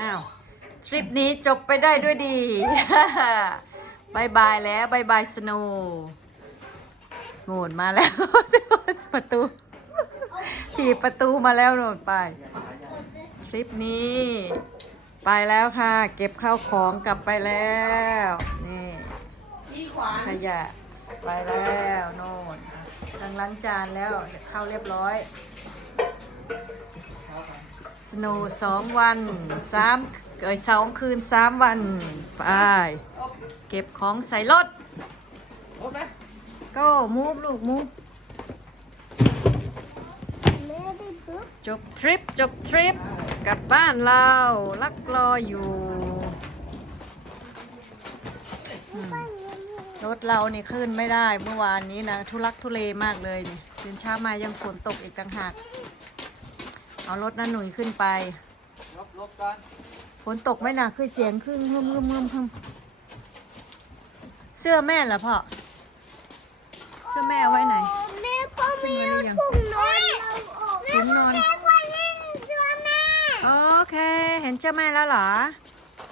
อ้าวทริปนี้จบไปได้ด้วยดี บายบายแล้วบายบายสโนว์โหนมาแล้ว ประตูถีบประตูมาแล้วโหนดไปทริปนี้ ไปแล้วค่ะ เก็บข้าวของกลับไปแล้ว นี่ขยะไปแล้วโน่นตั้งล้างจานแล้วเข้าเรียบร้อย โนว์สองวันสามเอ้ยสองคืนสามวัน ไป เก็บของใส่รถก็มูฟลูกมูฟจบทริป จบทริป กลับบ้านเราลักรออยู่อืมรถเรานี่ขึ้นไม่ได้เมื่อวานนี้นะ ทุลักทุเลมากเลยนี่ตื่นเช้ามายังฝนตกอีกต่างหาก เอารถนั่นหนุ่ยขึ้นไปลบลบกันฝนตกไหมนะคือเสียงครึ่งฮึมฮึมฮึมฮึมเสื้อแม่เหรอพ่อ เสื้อแม่เอาไว้ไหน แม่พ่อไม่เอาถุงนอนเราออกถุงนอนแม่พ่อเล่นเสื้อแม่โอเค เห็นเสื้อแม่แล้วเหรอ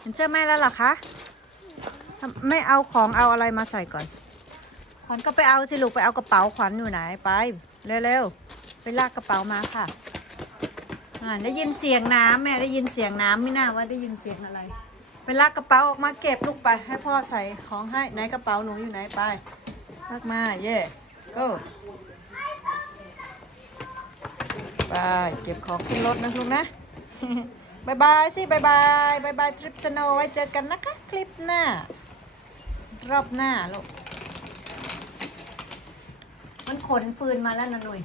เห็นเสื้อแม่แล้วเหรอคะทำไม่เอาของเอาอะไรมาใส่ก่อน ขวัญก็ไปเอาสิลูกไปเอากระเป๋าขวัญอยู่ไหนไปเร็วๆไปลากกระเป๋ามาค่ะ อ่าได้ยินเสียงน้ำแม่ได้ยินเสียงน้ำไม่น่าว่าได้ยินเสียงอะไร ไปลากกระเป๋าออกมาเก็บลูกไปให้พ่อใส่ของให้ไหนกระเป๋าหนูอยู่ไหนไปลากมา yes go ไปเก็บของขึ้นรถนะลูกนะบายบายสิบายบายบายบายทริปสโนไว้เจอกันนะคะ คลิปหน้า รอบหน้าลูกมันขนฟืนมาแล้วนะหนุ่ย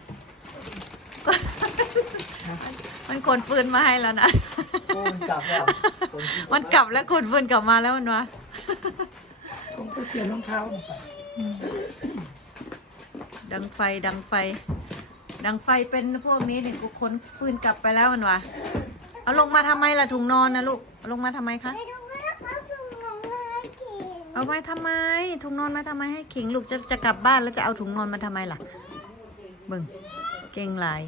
มันขนฟืนมาให้แล้วนะโอ้มันกลับแล้วคนมันกลับแล้วขนฟืนกลับมาแล้วมันวะผมก็เสียรองเท้าดังไฟดังไฟ ดังไฟเป็นพวกนี้เนี่ยกูขนฟืนกลับไปแล้วมันวะเอาลงมาทำไมล่ะถุงนอนนะลูกเอาลงมาทำไมคะ ไม่ต้องว่าเขาถุงนอนให้กินเอาไว้ทำไม ถุงนอนมาทำไมให้ขิงลูกจะจะกลับบ้านแล้วจะเอาถุงนอนมาทำไมล่ะเบิ่งเก่งไหลาย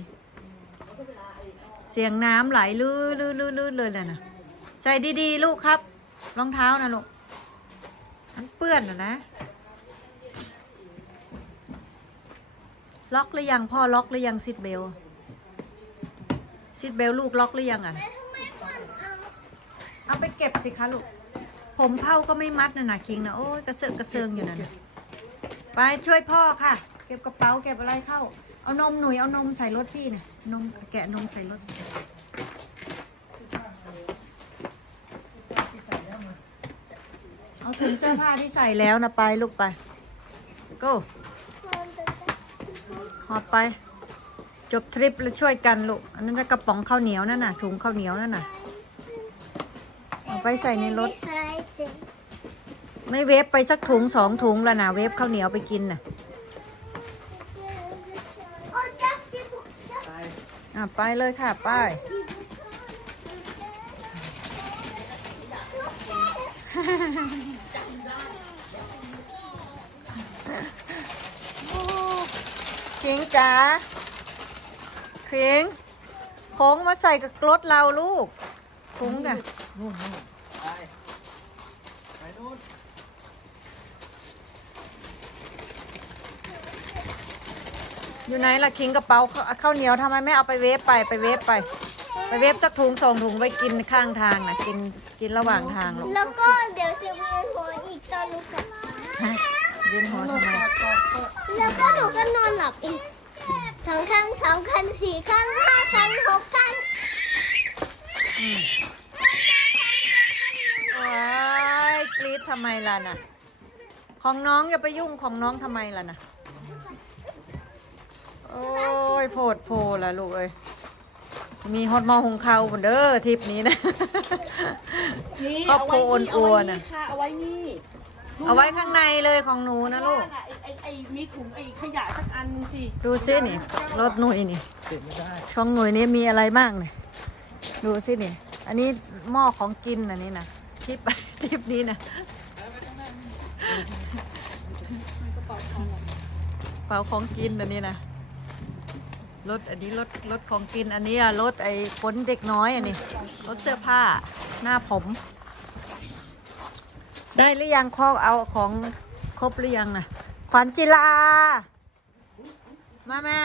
เสียงน้ำไหลลื่นลื่นลื่นลื่นเลยเลยนะใส่ดีๆ ลูกครับ รองเท้านะลูกมันเปื้อนนะนะ ล็อกหรือยังพ่อล็อกหรือยังซิดเบลซิดเบลลูกล็อกหรือยังอะ เอาไปเก็บสิคะลูก ผมเผาก็ไม่มัดนะนะคิงนะโอ้ยกระเซาะกระเซิงอยู่นั่นนะไปช่วยพ่อค่ะ เก็บกระเป๋าเก็บอะไรเข้า เอานมหนุ่ยเอานมใส่รถพี่นะนมแกะนมใส่รถเอาถุงเสื้อผ้าที่ใส่แล้วนะไปลูกไป go หอบไป จบทริปแล้วช่วยกันลูก อันนั้นจะกระป๋องข้าวเหนียวนั่นน่ะ ถุงข้าวเหนียวนั่นน่ะ เอาไปใส่ในรถใส่เสร็จไม่เวฟไปสักถุงสองถุงแล้วนะเวฟข้าวเหนียวไปกินน่ะ อะไปเลยค่ะไป้ายคิงจ๋าคิงโค้งมาใส่กับรถเราลูกถุงน่ะ นู่นนู่นไปไปนู่น อยู่ไหนล่ะคิงกระเป๋าข้าวข้าวเหนียวทำไมไม่เอาไปเวฟไปไปเวฟไป ไปเวฟสักถุงสองถุงไว้กินข้างทางน่ะกินกินระหว่างทางลูกแล้วก็เดี๋ยวจะมีหัวอีกตอนลูกกลับมาฮะเวียนหัวทำไมแล้วก็หนูก็นอนหลับอีกสองครั้งสามครั้งสี่ครั้งห้าครั้งหกครั้งว้ายกรี๊ดทำไมล่ะน่ะ ของน้องอย่าไปยุ่งของน้องทำไมล่ะน่ะ โอ้ยโพดโพละลูกเอ้ยมีฮอตหมอหุงข้าวบนเด้อทริปนี้นะ นี่ครอบครัวอ้วนอ้วนน่ะค่ะ เอาไว้นี่เอาไว้ข้างในเลยของหนูนะลูกไอ้ไอ้ไอ้มีถุงไอ้ขยะสักอันหนึงสิดูสินี่รถหนุ่ยนี่เก็บไม่ได้ช่องหน่วยนี้มีอะไรบ้างเนี่ยดูสินี่ อันนี้หม้อของกินอันนี้นะทริปทริปนี้นะเป๋าของกินอันนี้นะ รถอันนี้รถรถของกินอันนี้อะรถไอ้ขนเด็กน้อยอันนี้รถเสื้อผ้าหน้าผม ได้หรือยังข้อเอาของครบหรือยังนะขวัญจิลา มาแม่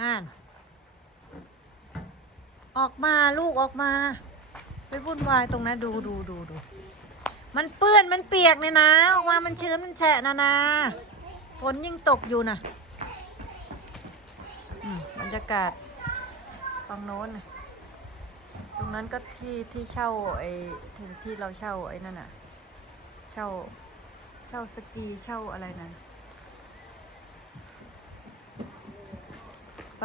ห่านออกมาลูกออกมา ไปวุ่นวายตรงนั้นดูดูดูดู มันเปื้อนมันเปียกเนี่ยนะ ออกมามันชื้นมันแฉะนะนะฝนยิ่งตกอยู่นะ บรรยากาศฝั่งโน้นน่ะตรงนั้นก็ที่ที่เช่าไอ้ที่ที่เราเช่าไอ้นั่นน่ะเช่าเช่าสกีเช่าอะไรนั่นไป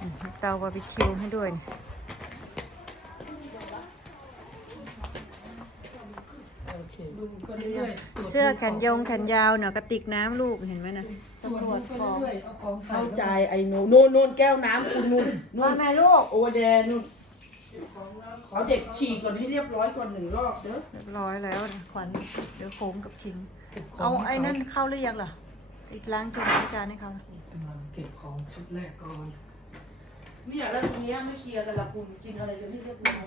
อืมมีเตาบาร์บีคิวให้ด้วยนี่ดูไปเรื่อยๆตรวจเสื้อแขนยงแขนยาวเนาะกระติกน้ำลูกเห็นไหมนะ ตรวจดูไปเรื่อยๆเอาของใส่เข้าใจไอ้หนูนู่นนู่นแก้วน้ำคุณนู่นนู่ว่านแม่ลูก โอเดนนู่นขอเด็กฉี่ก่อนให้เรียบร้อยก่อนหนึ่งรอบเด้อเรียบร้อยแล้วนะขวัญเดี๋ยวโค้งกับคิงเก็บขอเอางไอ้นั่นเข้าหรือยังล่ะอีกล้างจานล้างจานให้เขานะกำลังเก็บของชุดแรกก่อนเนี่ยแล้วตรงเนี้ยไม่เคลียร์กันละคุณกินอะไรกันให้เรียบร้อย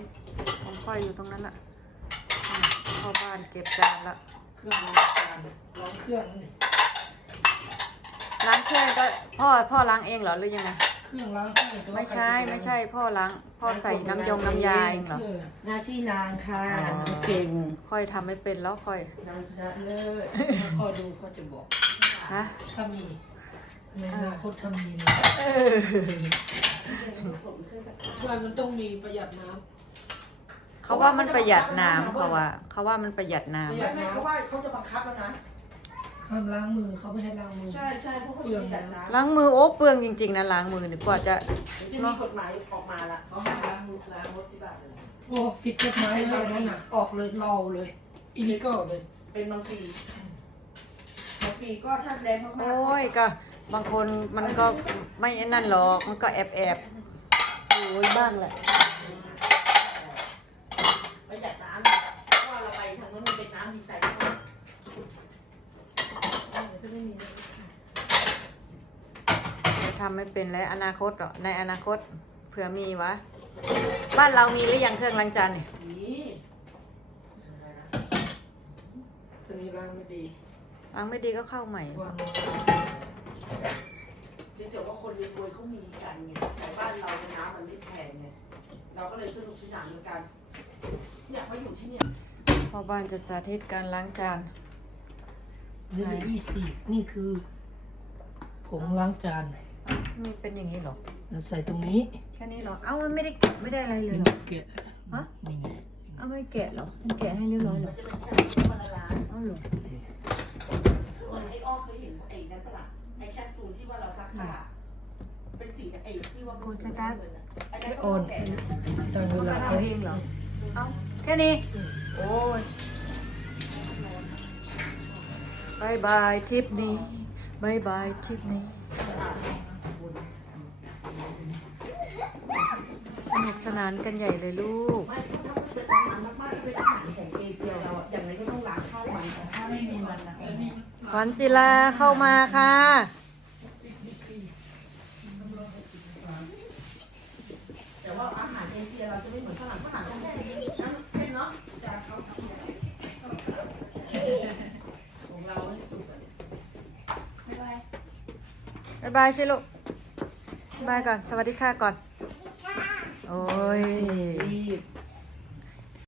ของค่อยอยู่ตรงนั้นละอะเข้าบ้านเก็บจานละเครื่องล้างจานล้างเครื่องนี่ ล้างเครื่องก็พ่อพ่อล้างเองเหรอหรือยังไง เครื่องล้างเครื่องแต่ว่าไม่ใช่ไม่ใช่พ่อล้างพ่อใส่น้ำยงน้ำยาเองเหรอเออหน้าที่นางค่ะอ๋อนางเก่งค่อยทำไม่เป็นแล้วค่อยนางชนะเลิศคอยดูเขาจะบอกฮะถ้ามีในอนาคตถ้ามีนะช่วยมันต้องมีประหยัดน้ำ เขาว่ามันประหยัดน้ำเขาว่าเขาว่ามันประหยัดน้ำ ไม่ไม่เขาว่าเขาจะบังคับแล้วนะ ห้ามล้างมือเขาไม่ให้ล้างมือ ใช่ใช่เพราะเขาจะประหยัดน้ำล้างมือโอ้เปลืองจริง ๆนะล้างมือนี่กว่าจะจะมีกฎหมายออกมาละเขาให้ล้างมือล้างรถที่บ้านเลยโอ้ผิดกฎหมายเลยนั่นน่ะออกเลยเราเลยอิลิกอเลย เป็นบางปีบางปีก็ถ้าแรงมากๆโอ้ยก็บางคนมันก็ไม่ไอ้นั่นหรอกมันก็แอบแอบๆอยู่บ้างแหละประหยัดน้ำเพราะว่าเราไปทางนู้นมันเป็นน้ำดีไซน์ทั้งนั้นเออจะไม่มีเลย จะ ทำไม่เป็นแล้วอนาคตเหรอในอนาคตเผื่อมีวะ บ้านเรามีหรือยังเครื่องล้างจานเนี่ยนี่ตัวนี้ล้างไม่ดีล้างไม่ดีก็เข้าใหม่วันเดี๋ยวว่าคนรวยเขามีกันไงแต่บ้านเราเนี่ยน้ำมันไม่แพงไงเราก็เลยสนุกสนานเหมือนกันเนี่ยมาอยู่ที่เนี่ยพ่อบ้านจะสาธิตการล้างจาน เวลี่สี่นี่คือผงล้างจาน มันเป็นอย่างนี้เหรอเราใส่ตรงนี้แค่นี้เหรอ เอ้ามันไม่ได้แกะไม่ได้อะไรเลยเหรอ แกะฮะ นี่ไงเอ้าไม่แกะเหรอมันแกะให้เรียบร้อยเหรอจะเป็นแค่วันละล้านเอ้าเหรอเหมือนไอ้อ้อเคยเห็นไอ้นั่นปะล่ะไอ้แคปซูลที่ว่าเราซักผ้าเป็นสีไอ้ที่ว่าเป็นสีน้ำเงินอะไอ้นั่นก็แกะนะตั้งเวมันลาก็เขาทำเองเหรอ เอ้าแค่นี้ โอ้ยบายบายทริปนี้บายบายทริปนี้ นุกสนานกันใหญ่เลยลูกไม่ถ้าเป็นอาหารมากๆเป็นอาหารของเอเชียเราอะอย่างไรก็ต้องล้างข้าวมันแต่ถ้าไม่มีมันนะขวัญจิลาเข้ามาค่ะ แต่ว่าอาหารเอเชียเราจะไม่เหมือนฝรั่งฝรั่งเขาแค่นี้นะแค่เนาะของเราเนี่ยสุดอะบายบายสิลูกบายบายก่อน สวัสดีค่ะก่อน โอ้ย รีบ